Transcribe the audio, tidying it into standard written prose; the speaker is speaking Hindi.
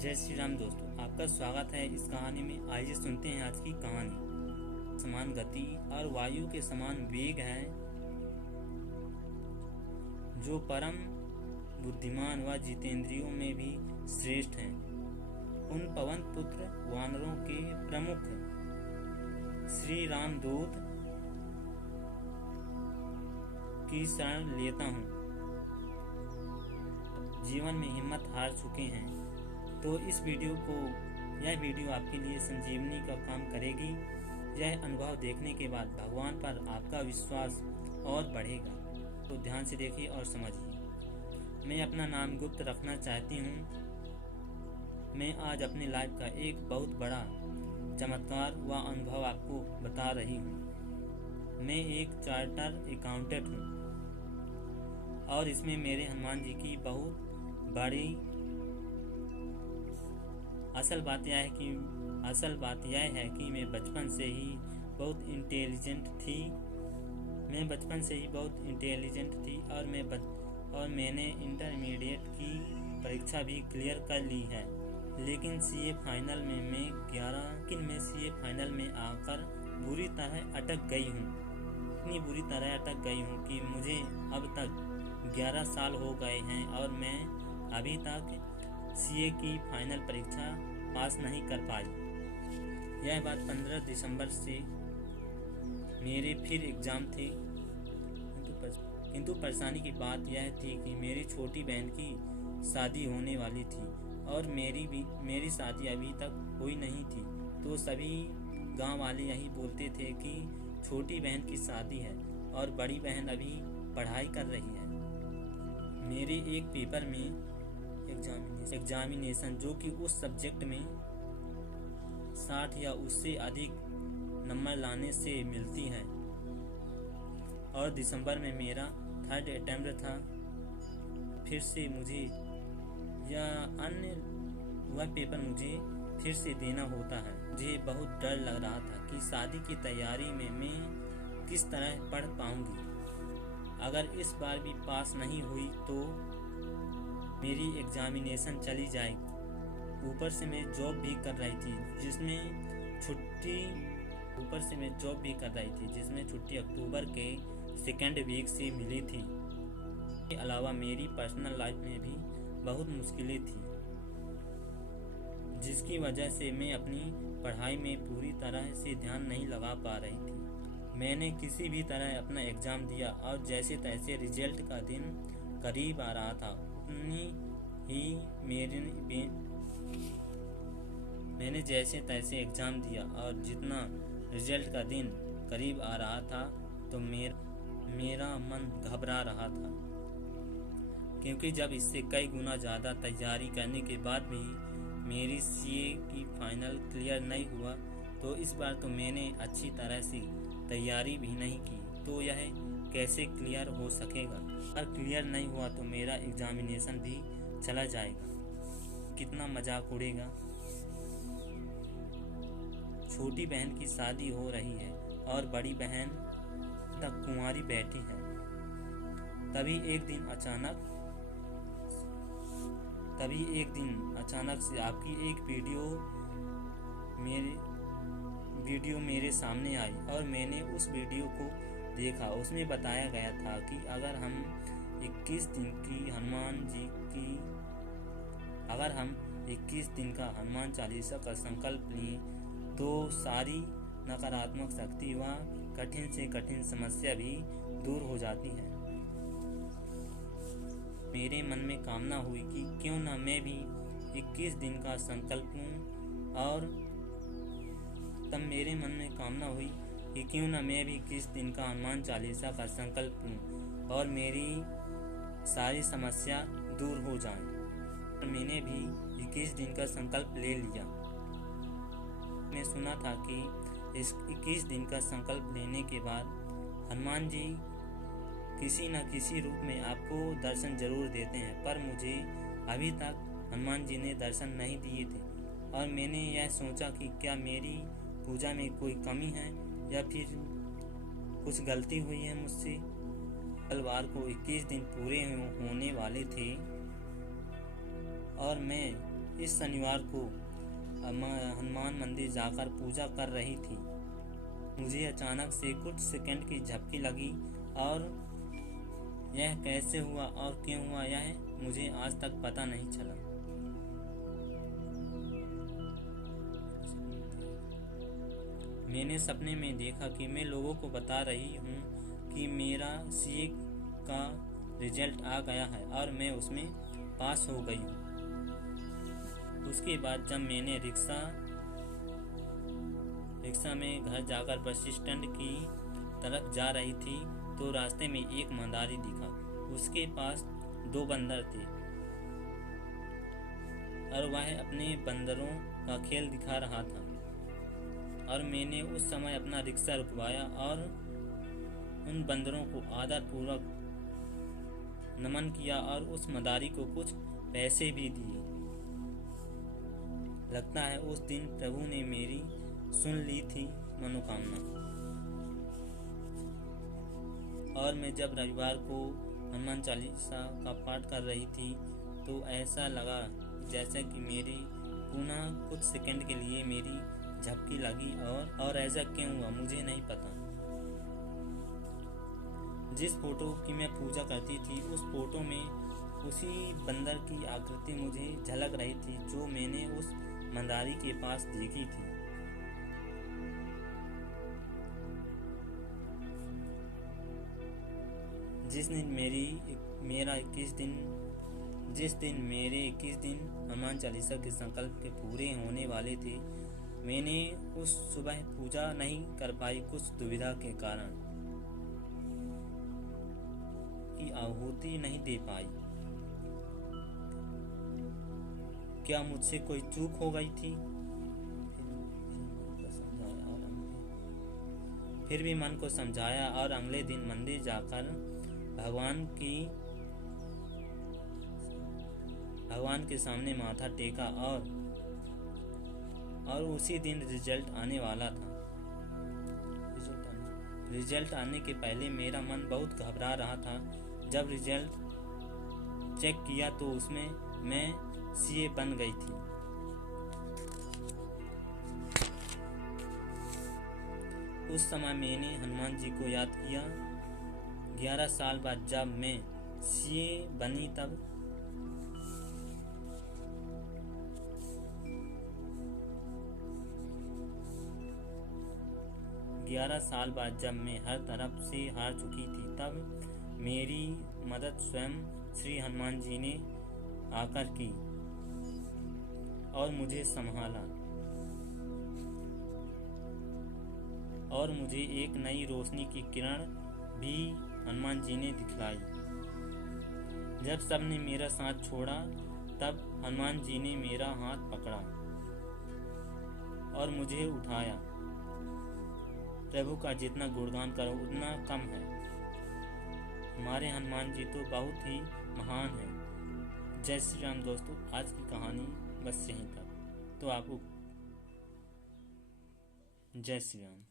जय श्री राम दोस्तों, आपका स्वागत है इस कहानी में। आइए सुनते हैं आज की कहानी। समान गति और वायु के समान वेग है, जो परम बुद्धिमान व जितेंद्रियों में भी श्रेष्ठ हैं। उन पवन पुत्र वानरों के प्रमुख श्री रामदूत की शरण लेता हूँ। जीवन में हिम्मत हार चुके हैं तो यह वीडियो आपके लिए संजीवनी का काम करेगी। यह अनुभव देखने के बाद भगवान पर आपका विश्वास और बढ़ेगा। तो ध्यान से देखिए और समझिए। मैं अपना नाम गुप्त रखना चाहती हूँ। मैं आज अपनी लाइफ का एक बहुत बड़ा चमत्कार व अनुभव आपको बता रही हूँ। मैं एक चार्टर अकाउंटेंट हूँ और इसमें मेरे हनुमान जी की बहुत बड़ी असल बात यह है कि मैं बचपन से ही बहुत इंटेलिजेंट थी और मैंने इंटरमीडिएट की परीक्षा भी क्लियर कर ली है। लेकिन सीए फाइनल में आकर बुरी तरह अटक गई हूँ। इतनी बुरी तरह अटक गई हूँ कि मुझे अब तक 11 साल हो गए हैं और मैं अभी तक सीए की फाइनल परीक्षा पास नहीं कर पाई। यह बात 15 दिसंबर से मेरे फिर एग्ज़ाम थे, किंतु परेशानी की बात यह थी कि मेरी छोटी बहन की शादी होने वाली थी और मेरी शादी अभी तक हुई नहीं थी। तो सभी गांव वाले यही बोलते थे कि छोटी बहन की शादी है और बड़ी बहन अभी पढ़ाई कर रही है। मेरे एक पेपर में एग्जामिनेशन जो कि उस सब्जेक्ट में 60 या उससे अधिक नंबर लाने से मिलती है, और दिसंबर में मेरा 3rd अटेम्प्ट था। फिर से वह पेपर मुझे फिर से देना होता है। मुझे बहुत डर लग रहा था कि शादी की तैयारी में मैं किस तरह पढ़ पाऊंगी। अगर इस बार भी पास नहीं हुई तो मेरी एग्जामिनेशन चली जाएगी। ऊपर से मैं जॉब भी कर रही थी जिसमें छुट्टी अक्टूबर के 2nd वीक से मिली थी। इसके अलावा मेरी पर्सनल लाइफ में भी बहुत मुश्किलें थी, जिसकी वजह से मैं अपनी पढ़ाई में पूरी तरह से ध्यान नहीं लगा पा रही थी। मैंने किसी भी तरह अपना एग्ज़ाम दिया और जैसे तैसे रिजल्ट का दिन करीब आ रहा था। मैंने जैसे तैसे एग्ज़ाम दिया और जितना रिजल्ट का दिन करीब आ रहा था तो मेरा मन घबरा रहा था, क्योंकि जब इससे कई गुना ज़्यादा तैयारी करने के बाद भी मेरी सीए की फाइनल क्लियर नहीं हुआ तो इस बार तो मैंने अच्छी तरह से तैयारी भी नहीं की, तो यह कैसे क्लियर हो सकेगा। अगर क्लियर नहीं हुआ तो मेरा एग्जामिनेशन भी चला जाएगा। कितना मजाक उड़ेगा। छोटी बहन की शादी हो रही है और बड़ी बहन तक कुंवारी बैठी है। तभी एक दिन अचानक से आपकी एक वीडियो मेरे सामने आई और मैंने उस वीडियो को देखा। उसमें बताया गया था कि अगर हम 21 दिन का हनुमान चालीसा का संकल्प लें तो सारी नकारात्मक शक्ति व कठिन से कठिन समस्या भी दूर हो जाती है। मेरे मन में कामना हुई कि क्यों न मैं भी 21 दिन का संकल्प लूँ, और तब मेरे मन में कामना हुई कि क्यों न मैं भी 21 दिन का हनुमान चालीसा का संकल्प लूँ और मेरी सारी समस्या दूर हो जाए। मैंने भी 21 दिन का संकल्प ले लिया। मैं सुना था कि इस 21 दिन का संकल्प लेने के बाद हनुमान जी किसी न किसी रूप में आपको दर्शन जरूर देते हैं, पर मुझे अभी तक हनुमान जी ने दर्शन नहीं दिए थे। और मैंने यह सोचा कि क्या मेरी पूजा में कोई कमी है या फिर कुछ गलती हुई है मुझसे। मंगलवार को 21 दिन पूरे होने वाले थे और मैं इस शनिवार को हनुमान मंदिर जाकर पूजा कर रही थी। मुझे अचानक से कुछ सेकंड की झपकी लगी और यह कैसे हुआ और क्यों हुआ यह मुझे आज तक पता नहीं चला। मैंने सपने में देखा कि मैं लोगों को बता रही हूँ कि मेरा सीए का रिजल्ट आ गया है और मैं उसमें पास हो गई हूँ। उसके बाद जब मैंने रिक्शा में घर जाकर बस स्टैंड की तरफ जा रही थी तो रास्ते में एक मदारी दिखा। उसके पास 2 बंदर थे और वह अपने बंदरों का खेल दिखा रहा था और मैंने उस समय अपना रिक्शा रुकवाया और उन बंदरों को आदरपूर्वक नमन किया और उस मदारी को कुछ पैसे भी दिए। लगता है उस दिन प्रभु ने मेरी सुन ली थी मनोकामना। और मैं जब रविवार को हनुमान चालीसा का पाठ कर रही थी तो ऐसा लगा जैसे कि मेरी पुनः कुछ सेकंड के लिए मेरी झपकी लगी और ऐसा क्यों हुआ मुझे नहीं पता। जिस फोटो की मैं पूजा करती थी उस फोटो में उसी बंदर की आकृति मुझे झलक रही थी जो मैंने उस मंदारी के पास देखी थी। जिस दिन मेरे 21 दिन हनुमान चालीसा के संकल्प के पूरे होने वाले थे, मैंने उस सुबह पूजा नहीं कर पाई कुछ दुविधा के कारण की आहुति नहीं दे पाई। क्या मुझसे कोई चूक हो गई थी? फिर भी मन को समझाया और अगले दिन मंदिर जाकर भगवान के सामने माथा टेका और उसी दिन रिजल्ट आने वाला था। रिजल्ट आने के पहले मेरा मन बहुत घबरा रहा था। जब रिजल्ट चेक किया तो उसमें मैं सीए बन गई थी। उस समय मैंने हनुमान जी को याद किया। 11 साल बाद जब मैं सीए बनी तब 11 साल बाद जब मैं हर तरफ से हार चुकी थी तब मेरी मदद स्वयं श्री हनुमान जी ने आकर की और मुझे संभाला और मुझे एक नई रोशनी की किरण भी हनुमान जी ने दिखलाई। जब सबने मेरा साथ छोड़ा तब हनुमान जी ने मेरा हाथ पकड़ा और मुझे उठाया। प्रभु का जितना गुणगान करो उतना कम है। हमारे हनुमान जी तो बहुत ही महान हैं। जय श्री राम दोस्तों, आज की कहानी बस यहीं तक। तो आपको जय श्री राम।